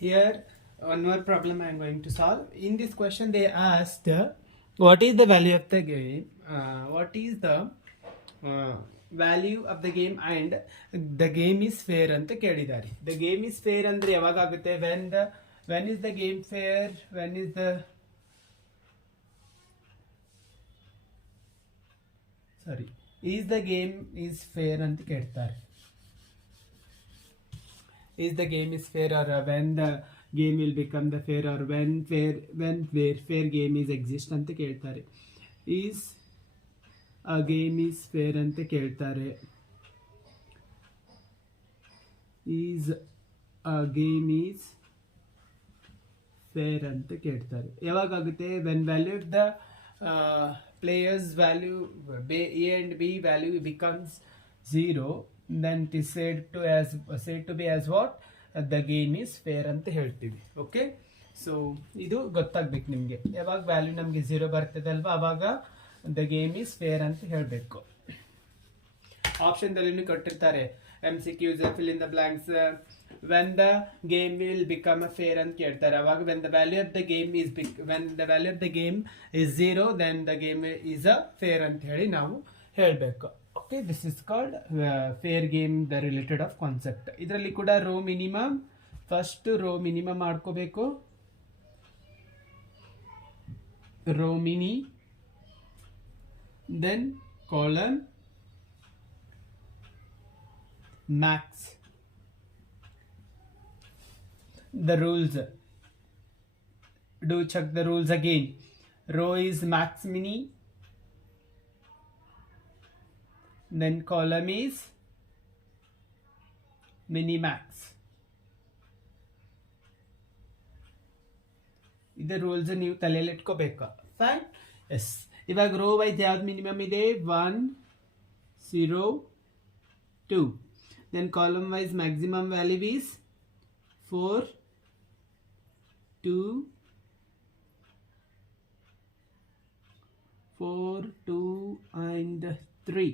Here, one more problem I am going to solve. In this question, they asked what is the value of the game, what is the value of the game and the game is fair ಅಂತ ಕೇಳಿದ್ದಾರೆ. The game is fair ಅಂದ್ರೆ ಯಾವಾಗ ಆಗುತ್ತೆ? When is the game fair? When is the is the game is fair ಅಂತ ಕೇಳ್ತಾರೆ. Is the game is fair, or when the game will become the fair, or when fair game is exist ಅಂತ ಕೇಳ್ತಾರೆ. Is a game is fair ಅಂತ ಕೇಳ್ತಾರೆ. Is a game is fair ಅಂತ ಕೇಳ್ತಾರೆ. ಯಾವಾಗ ಆಗುತ್ತೆ? When value of the players value A and B value becomes 0, then it is said to be as what? The game is fair ಅಂತ ಹೇಳ್ತೀವಿ. Okay, so ಇದು ಗೊತ್ತಾಗ್ಬೇಕು ನಿಮಗೆ. ಯಾವಾಗ ವ್ಯಾಲ್ಯೂ ನಮಗೆ 0 ಬರ್ತದಲ್ವಾ, ಅವಾಗ ದ ಗೇಮ್ ಈಸ್ ಫೇರ್ ಅಂತ ಹೇಳಬೇಕು. ಆಪ್ಷನ್ದಲ್ಲಿ ಕೊಟ್ಟಿರ್ತಾರೆ MCQs, fill in the blanks. When the game will become a fair ಅಂತ ಕೇಳ್ತಾರೆ. ಅವಾಗ when the value of the game is 0, then the game is a fair ಅಂತ ಹೇಳಿ ನಾವು ಹೇಳಬೇಕು. Okay, this is called fair game, the related of concept. ಇದರಲ್ಲಿ ಕೂಡ row minimum, first row minimum ಮಾಡ್ಕೋಬೇಕು. Row mini, then column max. The rules, do check the rules again. Row is max mini, then column is mini max. ಇದು rules ನೀವು ತಲೆಯಲ್ಲಿ ಇಟ್ಕೋಬೇಕು. Fine, yes. ಇವಾಗ row wise ಯಾವ್ದು minimum ಇದೆ? 1 0 2. Then column wise maximum value is 4 2 and 3.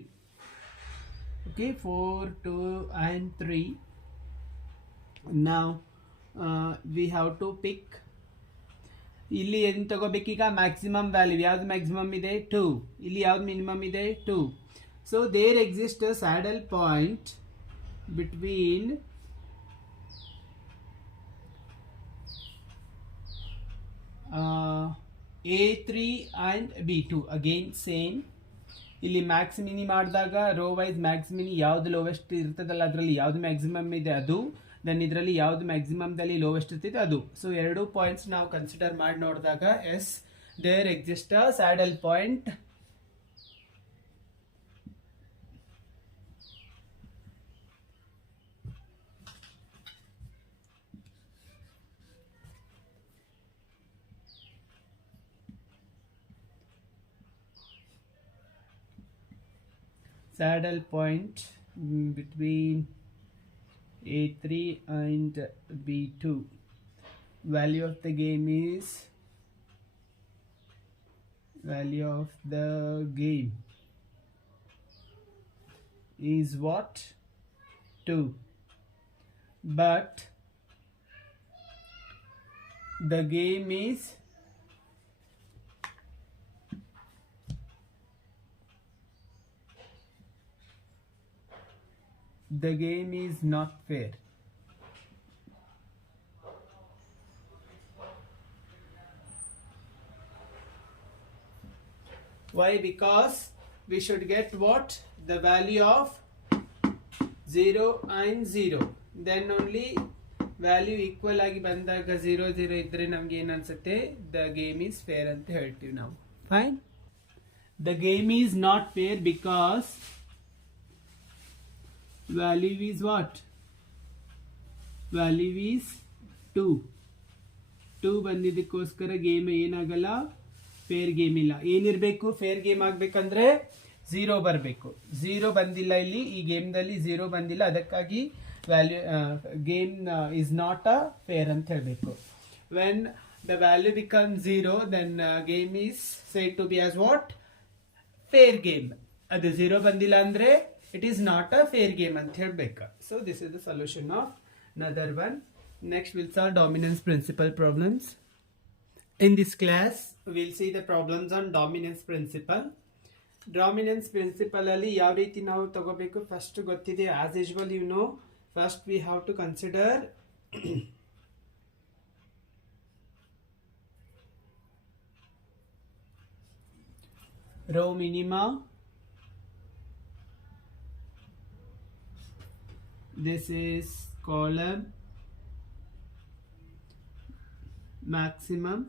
Okay, 4 2 and 3. Now we have to pick. ಇಲ್ಲಿ ಏನು ತಗೋಬೇಕೀಗ? Maximum value. ಯಾವ್ದು ಮ್ಯಾಕ್ಸಿಮಮ್ ಇದೆ? 2. ಇಲ್ಲಿ ಯಾವ್ದು ಮಿನಿಮಮ್ ಇದೆ? 2. So there exist a saddle point between A3 and B2. Again same. ಇಲ್ಲಿ ಮ್ಯಾಕ್ಸ್ ಮಿನಿ ಮಾಡಿದಾಗ ರೋ ವೈಸ್ ಮ್ಯಾಕ್ಸ್ ಮಿನಿ ಯಾವ್ದು ಲೋವೆಸ್ಟ್ ಇರ್ತದಲ್ಲ, ಅದರಲ್ಲಿ ಯಾವ್ದು ಮ್ಯಾಕ್ಸಿಮಮ್ ಇದೆ ಅದು, ದೆನ್ ಇದರಲ್ಲಿ ಯಾವ್ದು ಮ್ಯಾಕ್ಸಿಮಮ್ದಲ್ಲಿ ಲೋವೆಸ್ಟ್ ಇರ್ತದೆ ಅದು. ಸೊ ಎರಡು ಪಾಯಿಂಟ್ಸ್ ನಾವು ಕನ್ಸಿಡರ್ ಮಾಡಿ ನೋಡಿದಾಗ yes, there exist a saddle point between A3 and B2. Value of the game is what? 2. But the game is not fair. Why? Because we should get what? The value of 0 and 0. Then only value equal ಆಗಿ ಬಂದಾಗ 0 0 ಇದ್ರೆ ನಮ್ಗೆ ಏನು ಅನ್ಸುತ್ತೆ? The game is fair ಅಂತ ಹೇಳ್ತೀವಿ ನಾವು. Fine. The game is not fair because value is what? Value is 2. 2 ಬಂದಿದ್ದಕ್ಕೋಸ್ಕರ game ಏನಾಗಲ್ಲ? ಫೇರ್ ಗೇಮ್ ಇಲ್ಲ. ಏನಿರಬೇಕು? ಫೇರ್ ಗೇಮ್ ಆಗಬೇಕಂದ್ರೆ 0 ಬರಬೇಕು. 0 ಬಂದಿಲ್ಲ ಇಲ್ಲಿ, ಈ ಗೇಮ್ದಲ್ಲಿ 0 ಬಂದಿಲ್ಲ, ಅದಕ್ಕಾಗಿ value game is not a fair ಅಂತ ಹೇಳಬೇಕು. When the value become 0, then game is said to be as what? Fair game. ಅದು 0 ಬಂದಿಲ್ಲ ಅಂದ್ರೆ it is not a fair game ಅಂತ ಹೇಳ್ಬೇಕು. So this is the solution of another one. Next we'll solve dominance principle problems. In this class, we'll see the problems on dominance principle. Dominance principle ಅಲ್ಲಿ ಯಾವ ರೀತಿ ನಾವು ತಗೋಬೇಕು first ಗೊತ್ತಿದೆ. As usual, you know, first we have to consider row minima. This is column maximum.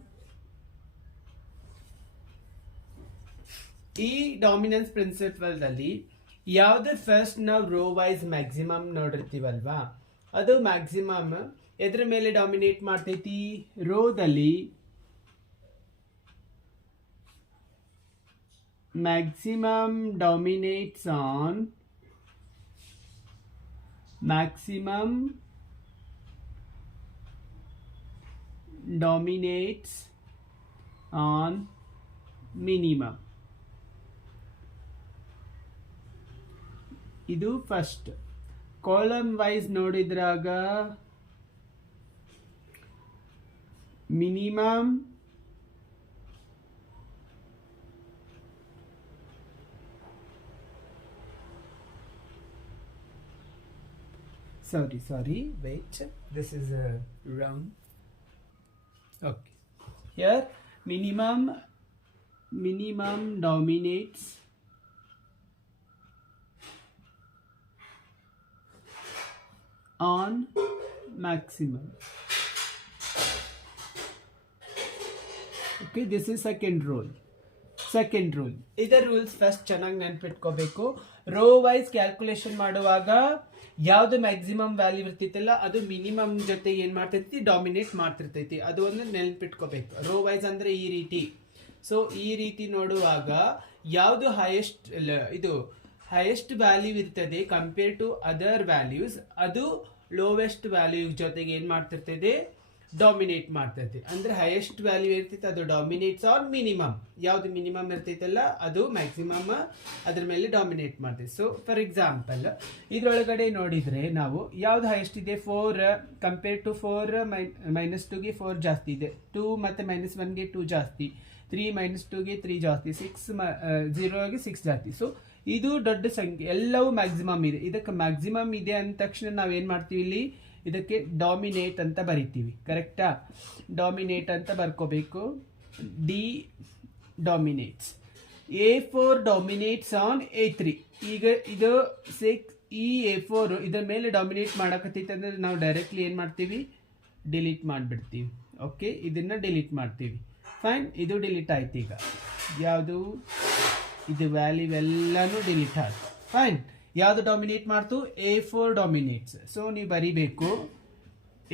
ಈ dominance principal ಅಲ್ಲಿ ಯಾವ್ದು first ನಾವು ರೋ ವೈಸ್ ಮ್ಯಾಕ್ಸಿಮಮ್ ನೋಡಿರ್ತೀವಲ್ವಾ, ಅದು ಮ್ಯಾಕ್ಸಿಮಮ್ ಎದ್ರ ಮೇಲೆ ಡಾಮಿನೇಟ್ ಮಾಡ್ತೈತಿ? ರೋದಲ್ಲಿ ಮ್ಯಾಕ್ಸಿಮಮ್ ಡಾಮಿನೇಟ್ಸ್ ಆನ್ minimum. ಇದು ಫಸ್ಟ್. ಕಾಲಮ್ ವೈಸ್ ನೋಡಿದ್ರಾಗ minimum sorry wait, this is wrong. Okay, here minimum dominates on maximum. Okay, this is second rule. ಇದರ ರೂಲ್ಸ್ ಫಸ್ಟ್ ಚೆನ್ನಾಗಿ ನೆನ್ಪಿಟ್ಕೋಬೇಕು. Rho wise calculation ಮಾಡುವಾಗ ಯಾವ್ದು ಮ್ಯಾಕ್ಸಿಮಮ್ ವ್ಯಾಲ್ಯೂ ಇರ್ತಿತ್ತಲ್ಲ ಅದು minimum ಜೊತೆ ಏನ್ ಮಾಡ್ತೈತಿ? ಡಾಮಿನೇಟ್ ಮಾಡ್ತಿರ್ತೈತಿ. ಅದು ಒಂದು ನೆನ್ಪಿಟ್ಕೋಬೇಕು. ರೋ ವೈಸ್ ಅಂದ್ರೆ ಈ ರೀತಿ. ಸೊ ಈ ರೀತಿ ನೋಡುವಾಗ ಯಾವ್ದು ಹೈಯೆಸ್ಟ್ ವ್ಯಾಲ್ಯೂ ಇರ್ತದೆ ಕಂಪೇರ್ ಟು ಅದರ್ ವ್ಯಾಲ್ಯೂಸ್, ಅದು ಲೋವೆಸ್ಟ್ ವ್ಯಾಲ್ಯೂ ಜೊತೆಗೆ ಏನ್ ಮಾಡ್ತಿರ್ತದೆ? ಡಾಮಿನೇಟ್ ಮಾಡ್ತೈತಿ. ಅಂದ್ರೆ ಹೈಯೆಸ್ಟ್ ವ್ಯಾಲ್ಯೂ ಇರ್ತೈತೆ ಅದು ಡಾಮಿನೇಟ್ಸ್ ಆನ್ ಮಿನಿಮಮ್. ಯಾವ್ದು ಮಿನಿಮಮ್ ಇರ್ತೈತಲ್ಲ ಅದು ಮ್ಯಾಕ್ಸಿಮಮ್ ಅದ್ರ ಮೇಲೆ ಡಾಮಿನೇಟ್ ಮಾಡ್ತೈತಿ. ಸೊ ಫಾರ್ ಎಕ್ಸಾಂಪಲ್ ಇದ್ರೊಳಗಡೆ ನೋಡಿದ್ರೆ ನಾವು ಯಾವ್ದು ಹೈಯೆಸ್ಟ್ ಇದೆ? 4 ಕಂಪೇರ್ ಟು 4 -2ಗೆ 4 ಜಾಸ್ತಿ ಇದೆ, 2 ಮತ್ತೆ -1ಗೆ 2 ಜಾಸ್ತಿ, 3 -2ಗೆ 3 ಜಾಸ್ತಿ, 0ಗೆ 6 ಜಾಸ್ತಿ. ಸೊ ಇದು ದೊಡ್ಡ ಸಂಖ್ಯೆ, ಎಲ್ಲವೂ ಮ್ಯಾಕ್ಸಿಮಮ್ ಇದೆ. ಇದಕ್ಕೆ ಮ್ಯಾಕ್ಸಿಮಮ್ ಇದೆ ಅಂದ ತಕ್ಷಣ ನಾವೇನ್ ಮಾಡ್ತೀವಿ? ಇಲ್ಲಿ ಇದಕ್ಕೆ ಡಾಮಿನೇಟ್ ಅಂತ ಬರಿತೀವಿ. ಕರೆಕ್ಟಾ? ಡಾಮಿನೇಟ್ ಅಂತ ಬರ್ಕೋಬೇಕು. D dominates. A4 dominates on A3. ಈಗ ಇದು ಈ A4 ಇದರ ಮೇಲೆ ಡಾಮಿನೇಟ್ ಮಾಡಕತ್ತೈತೆ ಅಂದ್ರೆ ನಾವು ಡೈರೆಕ್ಟ್ಲಿ ಏನ್ ಮಾಡ್ತೀವಿ? ಡಿಲೀಟ್ ಮಾಡಿಬಿಡ್ತೀವಿ. ಓಕೆ, ಇದನ್ನ ಡಿಲೀಟ್ ಮಾಡ್ತೀವಿ. ಫೈನ್, ಇದು ಡಿಲೀಟ್ ಆಯ್ತು. ಈಗ ಯಾವುದು ಇದು ವ್ಯಾಲ್ಯೂ ಎಲ್ಲಾನು ಡಿಲೀಟ್ ಆಯ್ತು. ಫೈನ್, ಯಾವುದು ಡಾಮಿನೇಟ್ ಮಾಡ್ತು? A4 dominates. ಸೊ ನೀವು ಬರಿಬೇಕು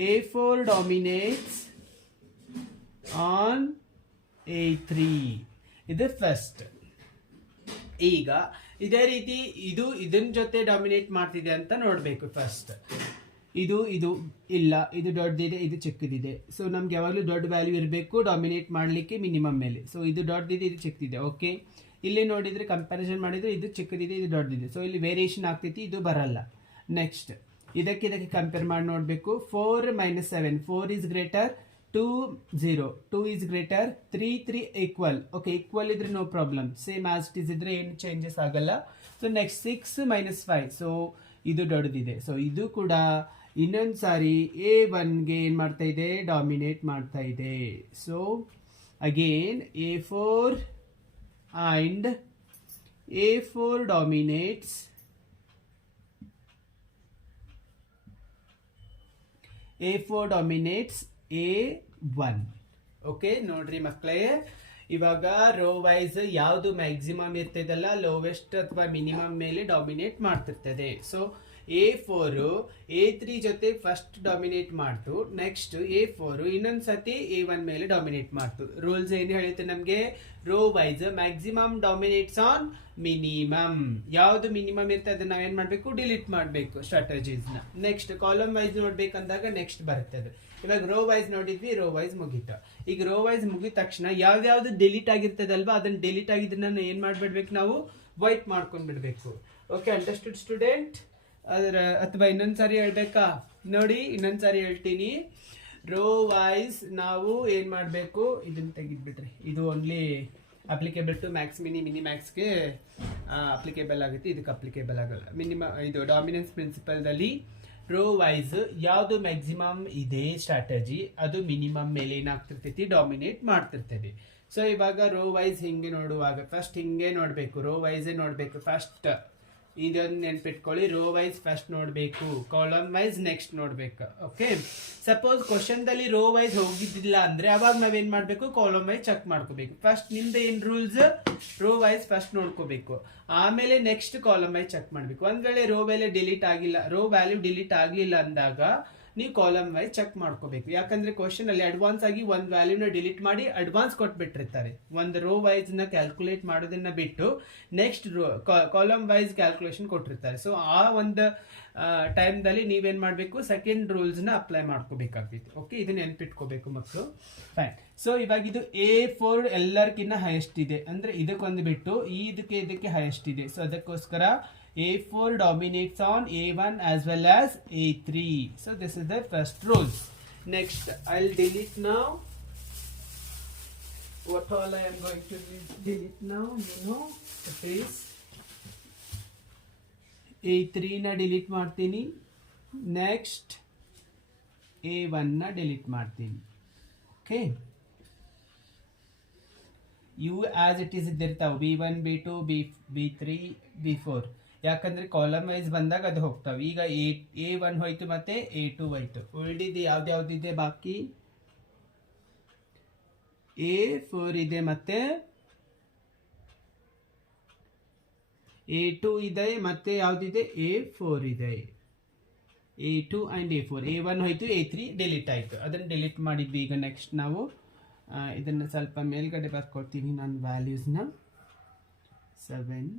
A4 ಡಾಮಿನೇಟ್ಸ್ ಆನ್ A3. ಇದು ಫಸ್ಟ್. ಈಗ ಇದೇ ರೀತಿ ಇದನ್ನ ಜೊತೆ ಡಾಮಿನೇಟ್ ಮಾಡ್ತಿದೆ ಅಂತ ನೋಡ್ಬೇಕು ಫಸ್ಟ್. ಇದು ಇಲ್ಲ, ಇದು ದೊಡ್ಡದಿದೆ, ಇದು ಚಿಕ್ಕದಿದೆ. ಸೊ ನಮ್ಗೆ ಯಾವಾಗಲೂ ದೊಡ್ಡ ವ್ಯಾಲ್ಯೂ ಇರಬೇಕು ಡಾಮಿನೇಟ್ ಮಾಡಲಿಕ್ಕೆ ಮಿನಿಮಮ್ ಮೇಲೆ. ಸೊ ಇದು ದೊಡ್ಡದಿದೆ, ಇದು ಚಿಕ್ಕದಿದೆ. ಓಕೆ, ಇಲ್ಲಿ ನೋಡಿದ್ರೆ ಕಂಪ್ಯಾರಿಸನ್ ಮಾಡಿದ್ರೆ ಇದು ಚಿಕ್ಕದಿದೆ, ಇದು ದೊಡ್ಡದಿದೆ. ಸೊ ಇಲ್ಲಿ ವೇರಿಯೇಷನ್ ಆಗ್ತೈತಿ, ಇದು ಬರಲ್ಲ. ನೆಕ್ಸ್ಟ್ ಇದಕ್ಕೆ ಕಂಪೇರ್ ಮಾಡಿ ನೋಡಬೇಕು. 4 - 7, 4 is greater, 2 0, 2 is greater, 3 3 equal. Okay, equal ಇದ್ರೆ no problem, same as it is ಇದ್ರೆ ಏನು ಚೇಂಜಸ್ ಆಗಲ್ಲ. ಸೊ ನೆಕ್ಸ್ಟ್ 6 - 5, ಸೊ ಇದು ದೊಡ್ಡದಿದೆ. ಸೊ ಇದು ಕೂಡ ಇನ್ನೊಂದು ಸಾರಿ A1ಗೆ ಏನ್ ಮಾಡ್ತಾ ಇದೆ? ಡಾಮಿನೇಟ್ ಮಾಡ್ತಾ ಇದೆ. So again A4 and A4 dominates A1. Okay, ನೋಡ್ರಿ ಮಕ್ಕಳೇ, ಇವಾಗ ರೋ ವೈಸ್ ಯಾವ್ದು ಮ್ಯಾಕ್ಸಿಮಮ್ ಇರ್ತದಲ್ಲ ಲೋವೆಸ್ಟ್ ಅಥವಾ ಮಿನಿಮಮ್ ಮೇಲೆ ಡಾಮಿನೇಟ್ ಮಾಡ್ತಿರ್ತದೆ. ಸೊ A4 A3 ಜೊತೆ ಫಸ್ಟ್ ಡಾಮಿನೇಟ್ ಮಾಡ್ತು, ನೆಕ್ಸ್ಟ್ A4 ಇನ್ನೊಂದ್ ಸತಿ A1 ಮೇಲೆ ಡಾಮಿನೇಟ್ ಮಾಡ್ತು. ರೂಲ್ಸ್ ಏನ್ ಹೇಳುತ್ತೆ ನಮ್ಗೆ? Row wise maximum dominates on minimum. ಯಾವ್ದು ಮಿನಿಮಮ್ ಇರ್ತದೆ ಅದನ್ನ ನಾವೇನ್ ಮಾಡ್ಬೇಕು? ಡಿಲೀಟ್ ಮಾಡ್ಬೇಕು ಸ್ಟ್ರಾಟಜೀಸ್ ನ. ನೆಕ್ಸ್ಟ್ ಕಾಲಮ್ ವೈಸ್ ನೋಡ್ಬೇಕಂದಾಗ ನೆಕ್ಸ್ಟ್ ಬರ್ತದೆ. ಇವಾಗ ರೋ ವೈಸ್ ನೋಡಿದ್ವಿ, ರೋ ವೈಸ್ ಮುಗೀತು. ಈಗ ರೋ ವೈಸ್ ಮುಗಿದ ತಕ್ಷಣ ಯಾವ್ದಾವ್ದು ಡಿಲೀಟ್ ಆಗಿರ್ತದಲ್ವಾ ಅದನ್ನ ಡಿಲೀಟ್ ಆಗಿದ್ದನ್ನ ಏನ್ ಮಾಡ್ಬಿಡ್ಬೇಕು? ನಾವು ವೈಟ್ ಮಾಡ್ಕೊಂಡ್ ಬಿಡ್ಬೇಕು. Okay, understood student? ಅದರ ಅಥವಾ ಇನ್ನೊಂದ್ಸಾರಿ ಹೇಳ್ಬೇಕಾ ನೋಡಿ, ಇನ್ನೊಂದ್ಸಾರಿ ಹೇಳ್ತೀನಿ. ರೋ ವೈಸ್ ನಾವು ಏನ್ ಮಾಡಬೇಕು, ಇದನ್ನ ತೆಗೆದ್ಬಿಟ್ರಿ, ಇದು only applicable to max mini ಮ್ಯಾಕ್ಸ್ಗೆ ಅಪ್ಲಿಕೇಬಲ್ ಆಗುತ್ತೆ, ಇದಕ್ಕೆ ಅಪ್ಲಿಕೇಬಲ್ ಆಗಲ್ಲ. ಇದು ಡಾಮಿನೆನ್ಸ್ ಪ್ರಿನ್ಸಿಪಲ್ದಲ್ಲಿ ರೋ ವೈಸ್ ಯಾವುದು ಮ್ಯಾಕ್ಸಿಮಮ್ ಇದೆ ಸ್ಟ್ರಾಟಜಿ ಅದು ಮಿನಿಮಮ್ ಮೇಲೆ ಏನಾಗ್ತಿರ್ತೈತಿ, ಡಾಮಿನೇಟ್ ಮಾಡ್ತಿರ್ತದೆ. ಸೊ ಇವಾಗ ರೋ ವೈಸ್ ಹಿಂಗೆ ನೋಡುವಾಗ ಫಸ್ಟ್ ಹಿಂಗೆ ನೋಡಬೇಕು, ರೋ ವೈಸೇ ನೋಡಬೇಕು ಫಸ್ಟ್. ಇದೊಂದು ನೆನ್ಪಿಟ್ಕೊಳ್ಳಿ, ರೋ ವೈಸ್ ಫಸ್ಟ್ ನೋಡಬೇಕು, ಕಾಲಮ್ ವೈಸ್ ನೆಕ್ಸ್ಟ್ ನೋಡ್ಬೇಕು. ಓಕೆ, ಸಪೋಸ್ ಕ್ವಶನ್ದಲ್ಲಿ ರೋ ವೈಸ್ ಹೋಗಿದ್ದಿಲ್ಲ ಅಂದ್ರೆ ಅವಾಗ ನಾವೇನ್ ಮಾಡ್ಬೇಕು, ಕಾಲಮ್ ವೈಸ್ ಚೆಕ್ ಮಾಡ್ಕೋಬೇಕು. ಫಸ್ಟ್ ನಿಮ್ದು ಏನ್ ರೂಲ್ಸ್, ರೋ ವೈಸ್ ಫಸ್ಟ್ ನೋಡ್ಕೋಬೇಕು, ಆಮೇಲೆ ನೆಕ್ಸ್ಟ್ ಕಾಲಮ್ ವೈಸ್ ಚೆಕ್ ಮಾಡ್ಬೇಕು. ಒಂದ್ ವೇಳೆ ರೋ ವ್ಯಾಲ್ಯೂ ಡಿಲೀಟ್ ಆಗ್ಲಿಲ್ಲ ಅಂದಾಗ ನೀವು ಕಾಲಮ್ ವೈಸ್ ಚೆಕ್ ಮಾಡ್ಕೋಬೇಕು. ಯಾಕಂದ್ರೆ ಕ್ವಶನ್ ಅಲ್ಲಿ ಅಡ್ವಾನ್ಸ್ ಆಗಿ ಒಂದ್ ವ್ಯಾಲ್ಯೂನ ಡಿಲೀಟ್ ಮಾಡಿ ಅಡ್ವಾನ್ಸ್ ಕೊಟ್ಬಿಟ್ಟಿರ್ತಾರೆ. ಒಂದು ರೋ ವೈಸ್ ನ ಕ್ಯಾಲ್ಕುಲೇಟ್ ಮಾಡೋದನ್ನ ಬಿಟ್ಟು next row column wise calculation ಕೊಟ್ಟಿರ್ತಾರೆ. ಸೊ ಆ ಒಂದು ಟೈಮ್ದಲ್ಲಿ ನೀವೇನ್ ಮಾಡ್ಬೇಕು, ಸೆಕೆಂಡ್ ರೂಲ್ಸ್ ನ ಅಪ್ಲೈ ಮಾಡ್ಕೋಬೇಕಾಗ್ತೈತಿ. ಓಕೆ, ಇದನ್ನ ನೆನ್ಪಿಟ್ಕೋಬೇಕು ಮಕ್ಕಳು. ಫೈನ್. ಸೊ ಇವಾಗ ಇದು A4 ಎಲ್ಲರಿಗಿನ್ನ ಹೈಯೆಸ್ಟ್ ಇದೆ, ಅಂದ್ರೆ ಇದಕ್ಕೊಂದು ಬಿಟ್ಟು ಇದಕ್ಕೆ ಹೈಯೆಸ್ಟ್ ಇದೆ. ಸೊ ಅದಕ್ಕೋಸ್ಕರ A4 dominates on A1 as well as A3. So this is the first rules. Next, I'll delete now. What all I am going to delete now, you know, it is A3 na delete ಮಾಡ್ತೀನಿ. Next, A1 na delete ಮಾಡ್ತೀನಿ. Okay. ಇವು as it is ಇದ್ದಿರ್ತಾವೆ, B1, B2, B3, B4. ಯಾಕಂದ್ರೆ column wise ಬಂದಾಗ ಅದು ಹೋಗ್ತಾವೆ. ಈಗ A1 ಹೋಯ್ತು ಮತ್ತೆ A2 ಹೋಯ್ತು, ಉಳಿದಿದ್ದು ಯಾವ್ದಿದೆ ಬಾಕಿ, A4 ಇದೆ ಮತ್ತೆ A2 ಇದೆ, ಮತ್ತೆ ಯಾವ್ದಿದೆ A4 ಇದೆ. A2 ಅಂಡ್ A4, A1 ಹೋಯ್ತು, A3 ಡಿಲೀಟ್ ಆಯ್ತು, ಅದನ್ನ ಡಿಲೀಟ್ ಮಾಡಿದ್ವಿ. ಈಗ ನೆಕ್ಸ್ಟ್ ನಾವು ಇದನ್ನು ಸ್ವಲ್ಪ ಮೇಲ್ಗಡೆ ಬರ್ಕೊಳ್ತೀನಿ ನಾನು ವ್ಯಾಲ್ಯೂಸ್ನ. 7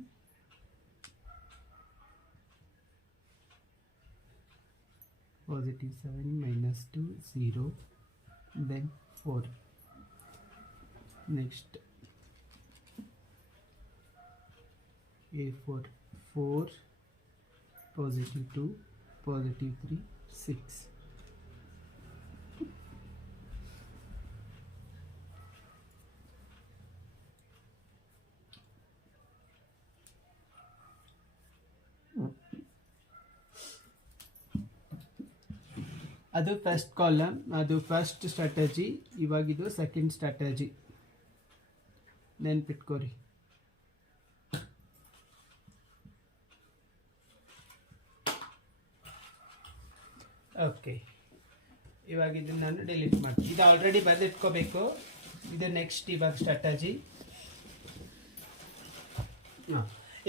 positive 7 minus 2 0 then 4. Next A4 4 positive 2 positive 3 6. ಅದು ಫಸ್ಟ್ ಕಾಲಮ್, ಅದು ಫಸ್ಟ್ ಸ್ಟ್ರಾಟಜಿ. ಇವಾಗಿದು ಸೆಕೆಂಡ್ ಸ್ಟ್ರಾಟಜಿ, ನೆನ್ಪಿಟ್ಕೋರಿ. ಓಕೆ, ಇವಾಗ ಇದನ್ನ ನಾನು ಡಿಲೀಟ್ ಮಾಡ್ತೀನಿ. ಇದು ಆಲ್ರೆಡಿ ಬರೆದಿಟ್ಕೋಬೇಕು. ಇದು ನೆಕ್ಸ್ಟ್ ಇವಾಗ ಸ್ಟ್ರಾಟಜಿ.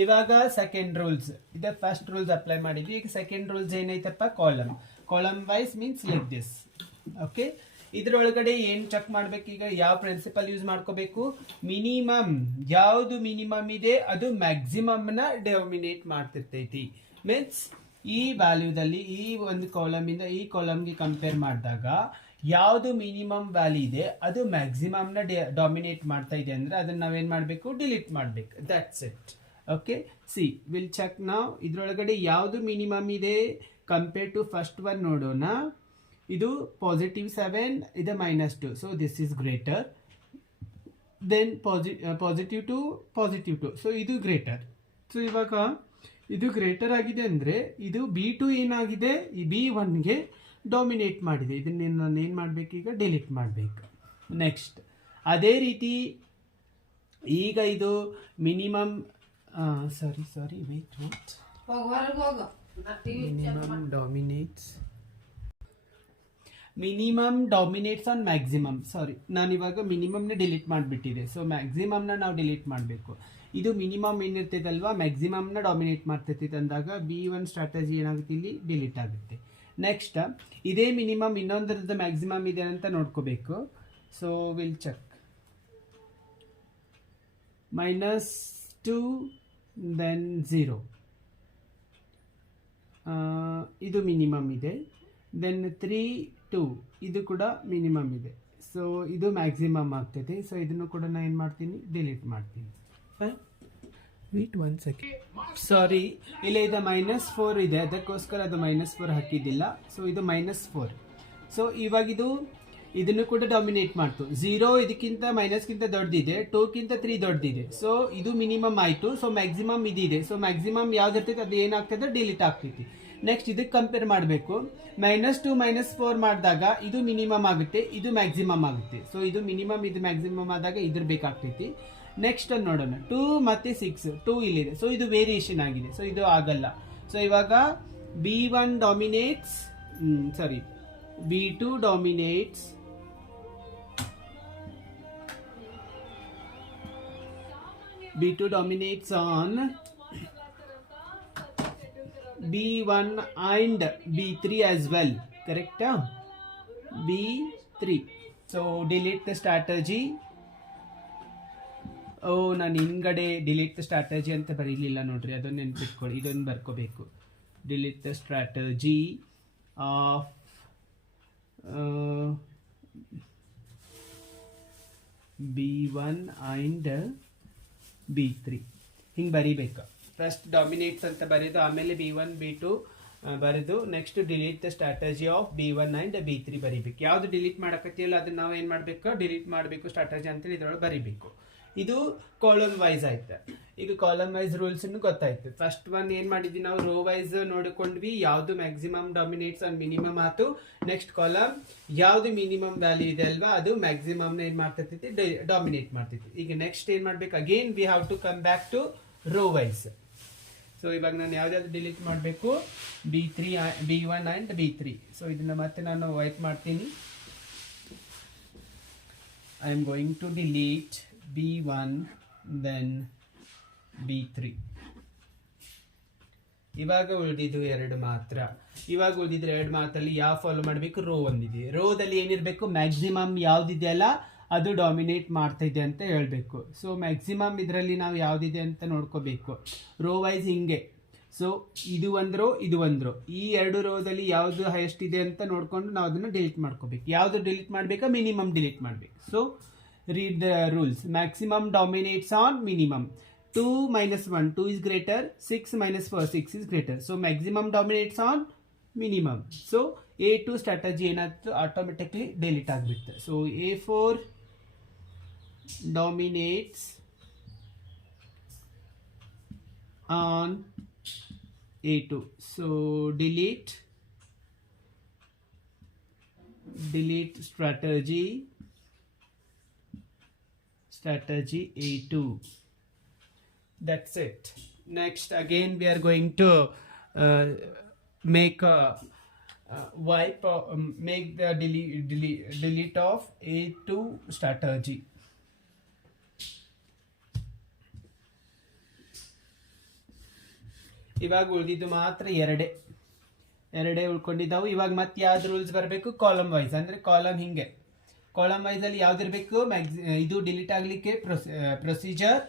ಇವಾಗ ಸೆಕೆಂಡ್ ರೂಲ್ಸ್, ಇದು ಫಸ್ಟ್ ರೂಲ್ಸ್ ಅಪ್ಲೈ ಮಾಡಿದ್ವಿ. ಈಗ ಸೆಕೆಂಡ್ ರೂಲ್ಸ್ ಏನೈತಪ್ಪ, column wise means like this. Okay, ಇದ್ರೊಳಗಡೆ ಏನ್ ಚೆಕ್ ಮಾಡ್ಬೇಕು, ಈಗ ಯಾವ ಪ್ರಿನ್ಸಿಪಲ್ ಯೂಸ್ ಮಾಡ್ಕೋಬೇಕು, ಮಿನಿಮಮ್ ಯಾವುದು ಮಿನಿಮಮ್ ಇದೆ ಅದು ಮ್ಯಾಕ್ಸಿಮಮ್ ನ ಡಾಮಿನೇಟ್ ಮಾಡ್ತಿರ್ತೈತಿ. ಮೀನ್ಸ್ ಈ ವ್ಯಾಲ್ಯೂದಲ್ಲಿ ಈ ಒಂದು ಕಾಲಮ್ ಇಂದ ಈ ಕಾಲಮ್ಗೆ ಕಂಪೇರ್ ಮಾಡಿದಾಗ ಯಾವುದು ಮಿನಿಮಮ್ ವ್ಯಾಲ್ಯೂ ಇದೆ ಅದು ಮ್ಯಾಕ್ಸಿಮಮ್ ನ ಡಾಮಿನೇಟ್ ಮಾಡ್ತಾ ಇದೆ ಅಂದ್ರೆ ಅದನ್ನ ನಾವೇನ್ ಮಾಡ್ಬೇಕು, ಡಿಲೀಟ್ ಮಾಡ್ಬೇಕು. That's it. Okay, see will check ನಾವು ಇದ್ರೊಳಗಡೆ ಯಾವುದು ಮಿನಿಮಮ್ ಇದೆ ಕಂಪೇರ್ ಟು ಫಸ್ಟ್ ಒನ್ ನೋಡೋಣ. ಇದು positive 7, ಇದು -2, so this is greater than positive 2, so ಇದು ಗ್ರೇಟರ್. ಸೊ ಇವಾಗ ಇದು ಗ್ರೇಟರ್ ಆಗಿದೆ ಅಂದ್ರೆ ಇದು B2 ಏನಾಗಿದೆ, ಈ B1ಗೆ ಡಾಮಿನೇಟ್ ಮಾಡಿದೆ. ಇದನ್ನ ನಾನು ಏನು ಮಾಡಬೇಕು, ಈಗ ಡಿಲೀಟ್ ಮಾಡಬೇಕು. ನೆಕ್ಸ್ಟ್ ಅದೇ ರೀತಿ ಈಗ ಇದು minimum wait minimum dominates on maximum. ನಾನು ಇವಾಗ ಮಿನಿಮಮ್ನ ಡಿಲೀಟ್ ಮಾಡಿಬಿಟ್ಟಿದೆ. ಸೊ ಮ್ಯಾಕ್ಸಿಮಮ್ನ ನಾವು ಡಿಲೀಟ್ ಮಾಡಬೇಕು. ಇದು ಮಿನಿಮಮ್ ಏನಿರ್ತೈತಲ್ವಾ ಮ್ಯಾಕ್ಸಿಮಮ್ನ ಡಾಮಿನೇಟ್ ಮಾಡ್ತೈತಿ ಅಂದಾಗ B1 ಸ್ಟ್ರಾಟಜಿ ಏನಾಗುತ್ತೆ, ಇಲ್ಲಿ ಡಿಲೀಟ್ ಆಗುತ್ತೆ. ನೆಕ್ಸ್ಟ್ ಇದೇ ಮಿನಿಮಮ್ ಇನ್ನೊಂದರದ್ದು ಮ್ಯಾಕ್ಸಿಮಮ್ ಇದೆ ಅಂತ ನೋಡ್ಕೋಬೇಕು. ಸೊ ವಿಲ್ ಚೆಕ್ -2 ದೆನ್ 0, ಇದು ಮಿನಿಮಮ್ ಇದೆ. ದೆನ್ 3 2 ಇದು ಕೂಡ ಮಿನಿಮಮ್ ಇದೆ. ಸೊ ಇದು ಮ್ಯಾಕ್ಸಿಮಮ್ ಆಗ್ತೈತೆ. ಸೊ ಇದನ್ನು ಕೂಡ ನಾನು ಏನು ಮಾಡ್ತೀನಿ, ಡಿಲೀಟ್ ಮಾಡ್ತೀನಿ. ಫೈನ್. Wait 1 second. ಸಾರಿ, ಇಲ್ಲ ಇದು -4 ಇದೆ, ಅದಕ್ಕೋಸ್ಕರ ಅದು -4 ಹಾಕಿದ್ದಿಲ್ಲ. ಸೊ ಇದು -4. ಸೊ ಇವಾಗ ಇದನ್ನು ಕೂಡ ಡಾಮಿನೇಟ್ ಮಾಡ್ತು. 0 ಇದಕ್ಕಿಂತ ಮೈನಸ್ಗಿಂತ ದೊಡ್ಡದಿದೆ, 2ಕ್ಕಿಂತ 3 ದೊಡ್ಡದಿದೆ. ಸೊ ಇದು ಮಿನಿಮಮ್ ಆಯಿತು. ಸೊ ಮ್ಯಾಕ್ಸಿಮಮ್ ಇದಿದೆ. ಸೊ ಮ್ಯಾಕ್ಸಿಮಮ್ ಯಾವ್ದು ಇರ್ತೈತೆ ಅದು ಏನಾಗ್ತದೆ, ಡಿಲೀಟ್ ಆಗ್ತೈತಿ. ನೆಕ್ಸ್ಟ್ ಇದಕ್ಕೆ ಕಂಪೇರ್ ಮಾಡಬೇಕು. -2 -4 ಮಾಡಿದಾಗ ಇದು ಮಿನಿಮಮ್ ಆಗುತ್ತೆ, ಇದು ಮ್ಯಾಕ್ಸಿಮಮ್ ಆಗುತ್ತೆ. ಸೊ ಇದು ಮಿನಿಮಮ್, ಇದು ಮ್ಯಾಕ್ಸಿಮಮ್ ಆದಾಗ ಇದ್ರ ಬೇಕಾಗ್ತೈತಿ. ನೆಕ್ಸ್ಟ್ ನೋಡೋಣ, 2 ಮತ್ತೆ 6, 2 ಇಲ್ಲಿದೆ. ಸೊ ಇದು ವೇರಿಯೇಷನ್ ಆಗಿದೆ. ಸೊ ಇದು ಆಗಲ್ಲ. ಸೊ ಇವಾಗ B1 dominates, sorry B2 dominates on B1 and B3 as well. Correct? B3. So delete the strategy. ನಾನು ಹಿಂಗಡೆ ಡಿಲೀಟ್ ದ ಸ್ಟ್ರಾಟಜಿ ಅಂತ ಬರೀಲಿಲ್ಲ ನೋಡ್ರಿ, ಅದನ್ನು ನೆನ್ಪಿಟ್ಕೊಳ್ಳಿ. ಇದನ್ನು ಬರ್ಕೋಬೇಕು. Delete the strategy of B1 and B3 ಹಿಂಗೆ ಬರೀಬೇಕು. ಫಸ್ಟ್ ಡಾಮಿನೇಟ್ಸ್ ಅಂತ ಬರೆದು ಆಮೇಲೆ B1 B2 ಬರೆದು next delete the strategy of B1 and B3 ಬರೀಬೇಕು. ಯಾವುದು ಡಿಲೀಟ್ ಮಾಡಕತ್ತಿಲ್ಲ ಅದನ್ನ ನಾವು ಏನು ಮಾಡಬೇಕು, ಡಿಲೀಟ್ ಮಾಡಬೇಕು ಸ್ಟ್ರಾಟಜಿ ಅಂತೇಳಿ ಇದರೊಳಗೆ ಬರೀಬೇಕು. ಇದು ಕಾಲಮ್ ವೈಸ್ ಆಯ್ತು. ಈಗ ಕಾಲಮ್ ವೈಸ್ ರೂಲ್ಸ್ ಗೊತ್ತಾಯ್ತು. ಫಸ್ಟ್ ಒನ್ ಏನು ಮಾಡಿದ್ವಿ ನಾವು, ರೋ ವೈಸ್ ನೋಡಿಕೊಂಡ್ವಿ, ಯಾವುದು ಮ್ಯಾಕ್ಸಿಮಮ್ ಡಾಮಿನೇಟ್ಸ್ ಅಂಡ್ ಮಿನಿಮಮ್ ಆಯ್ತು. ನೆಕ್ಸ್ಟ್ ಕಾಲಮ್ ಯಾವುದು ಮಿನಿಮಮ್ ವ್ಯಾಲ್ಯೂ ಇದೆ ಅಲ್ವಾ, ಅದು ಮ್ಯಾಕ್ಸಿಮಮ್ ಏನು ಮಾಡ್ತೈತಿ, ಡಾಮಿನೇಟ್ ಮಾಡ್ತೈತಿ. ಈಗ ನೆಕ್ಸ್ಟ್ ಏನು ಮಾಡ್ಬೇಕು, again we have to come back to row wise. So ಇವಾಗ ನಾನು ಯಾವ್ದಾದ್ರು ಡಿಲೀಟ್ ಮಾಡಬೇಕು, B1 ಆ್ಯಂಡ್ B3. ಸೊ ಇದನ್ನ ಮತ್ತೆ ನಾನು ವೈಪ್ ಮಾಡ್ತೀನಿ. I am going to delete B1 then B3. ಇವಾಗ ಉಳಿದಿದ್ದು 2 ಮಾತ್ರ. ಇವಾಗ ಉಳಿದಿದ್ರೆ 2 ಮಾತಲ್ಲಿ ಯಾವ ಫಾಲೋ ಮಾಡಬೇಕು, ರೋ ಒಂದಿದೆ. ರೋದಲ್ಲಿ ಏನಿರಬೇಕು, ಮ್ಯಾಕ್ಸಿಮಮ್ ಯಾವ್ದಿದೆಯಲ್ಲ ಅದು ಡಾಮಿನೇಟ್ ಮಾಡ್ತಾ ಇದೆ ಅಂತ ಹೇಳಬೇಕು. ಸೊ ಮ್ಯಾಕ್ಸಿಮಮ್ ಇದರಲ್ಲಿ ನಾವು ಯಾವುದಿದೆ ಅಂತ ನೋಡ್ಕೋಬೇಕು. ರೋ ವೈಸ್ ಹಿಂಗೆ. ಸೊ ಇದು ಒಂದು ರೋ, ಇದು ಒಂದು ರೋ. ಈ 2 ರೋದಲ್ಲಿ ಯಾವುದು ಹೈಯೆಸ್ಟ್ ಇದೆ ಅಂತ ನೋಡ್ಕೊಂಡು ನಾವು ಅದನ್ನು ಡಿಲೀಟ್ ಮಾಡ್ಕೋಬೇಕು. ಯಾವುದು ಡಿಲೀಟ್ ಮಾಡಬೇಕಾ, ಮಿನಿಮಮ್ ಡಿಲೀಟ್ ಮಾಡಬೇಕು. So read the rules. Maximum dominates on minimum. 2 minus 1, 2 is greater. 6 minus 4, 6 is greater. So maximum dominates on minimum. So A2 strategy ಏನಾಯ್ತು, automatically delete ಆಗಿಬಿಡುತ್ತೆ. So A4 dominates on A2. So delete strategy A2. That's it. Next again we are going to make a wipe, make the delete of A2 strategy. ಇವಾಗ ಉಳಿದಿದ್ದು ಮಾತ್ರ ಎರಡೇ ಉಳ್ಕೊಂಡಿದ್ದಾವು. ಇವಾಗ ಮತ್ತೆ ಯಾವ್ದು rules ಬರಬೇಕು, ಕಾಲಮ್ ವೈಸ್. ಅಂದ್ರೆ ಕಾಲಮ್ ಹಿಂಗೆ, ಕಾಲಮ್ ವೈಸ್ ಅಲ್ಲಿ ಯಾವ್ದಿರ್ಬೇಕು, ಇದು ಡಿಲೀಟ್ ಆಗ್ಲಿಕ್ಕೆ procedure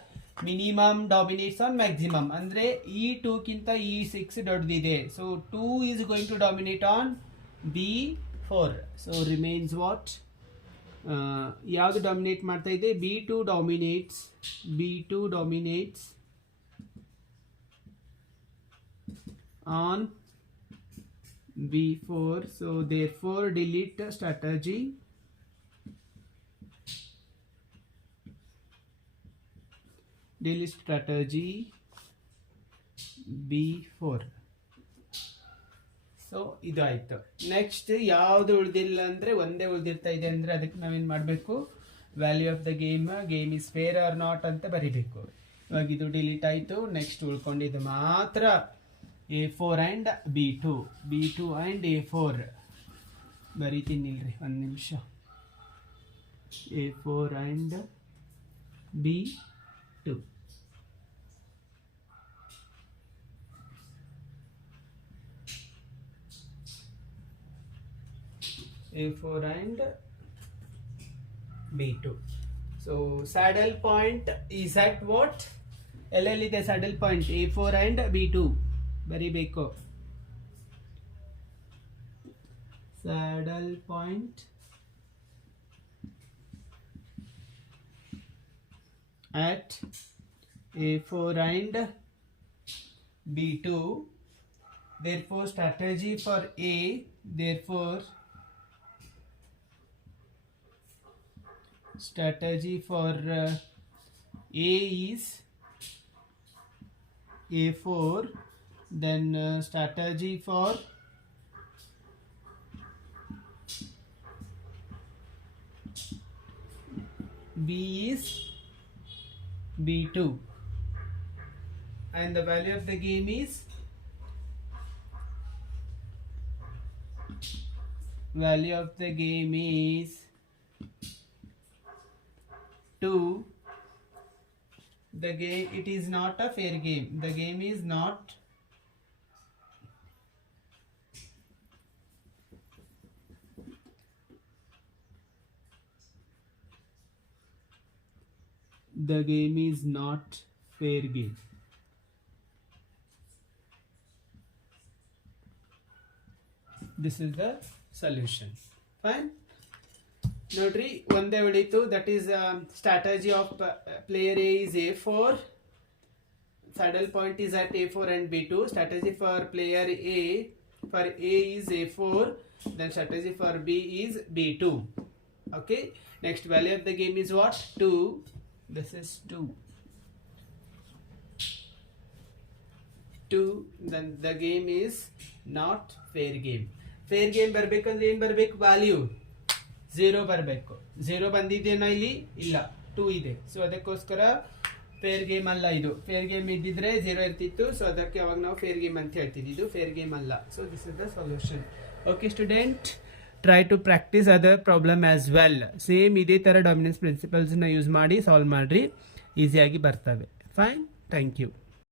minimum dominates on maximum. ಅಂದ್ರೆ ಈ 2ಕ್ಕಿಂತ ಈ 6 ದೊಡ್ಡದಿದೆ. So 2 is going to dominate on B4. So remains what, ಯಾವುದು ಡಾಮಿನೇಟ್ ಮಾಡ್ತಾ ಇದೆ, B2 dominates on B4. So therefore delete strategy B4. So ಇದು ಆಯ್ತು. ನೆಕ್ಸ್ಟ್ ಯಾವುದು ಉಳಿದಿಲ್ಲ ಅಂದ್ರೆ ಒಂದೇ ಉಳಿದಿರ್ತಾ ಇದೆ ಅಂದ್ರೆ ಅದಕ್ಕೆ ನಾವೇನು ಮಾಡಬೇಕು, value of the game is fair or not ಅಂತ ಬರಿಬೇಕು. ಇವಾಗ ಇದು ಡಿಲೀಟ್ ಆಯಿತು. ನೆಕ್ಸ್ಟ್ ಉಳ್ಕೊಂಡಿದ್ದು ಮಾತ್ರ A4 and B2 and A4 ಬರೀತೀನಿ ಇಲ್ರಿ, ಒಂದು ನಿಮಿಷ. A4 and B2. A4 and B2. So saddle point is at what? ಎಲ್ಲೆಲ್ಲಿದೆ saddle point? A4 and B2 ಬರೀಬೇಕು. saddle point at A4 and B2. Therefore strategy for A, therefore strategy for A is A4, then strategy for B is B2, and the value of the game is value of the game is 2. The game, it is not a fair game. The game is not the game is not fair game. This is the solution. Fine. ನೋಡ್ರಿ ಒಂದೇ ಉಳಿತು, that is strategy of player A is A4, saddle point is at A4 and B2. Strategy for player A, for A is A4, then strategy for B is B2. Okay, next value of the game is what? 2. This is 2. Then the game is not fair game. Fair game ಬರ್ಬೇಕಂದ್ರೆ ಏನು ಬರಬೇಕು? Value 0 ಬರಬೇಕು. 0 ಬಂದಿದೆಯಾ ಇಲ್ಲಿ? ಇಲ್ಲ, 2 ಇದೆ. So ಅದಕ್ಕೋಸ್ಕರ fair game ಅಲ್ಲ ಇದು. ಫೇರ್ ಗೇಮ್ ಇದ್ದಿದ್ರೆ 0 ಇರ್ತಿತ್ತು. ಸೊ ಅದಕ್ಕೆ ಅವಾಗ ನಾವು ಫೇರ್ ಗೇಮ್ ಅಂತ ಹೇಳ್ತಿದ್ವಿ. ಇದು ಫೇರ್ ಗೇಮ್ ಅಲ್ಲ. So this is the solution. Okay student, try to practice other problem as well. Same ಇದೇ ಥರ ಡಾಮಿನೆನ್ಸ್ ಪ್ರಿನ್ಸಿಪಲ್ಸ್ನ ಯೂಸ್ ಮಾಡಿ ಸಾಲ್ವ್ ಮಾಡಿರಿ, ಈಸಿಯಾಗಿ ಬರ್ತವೆ. Fine, thank you.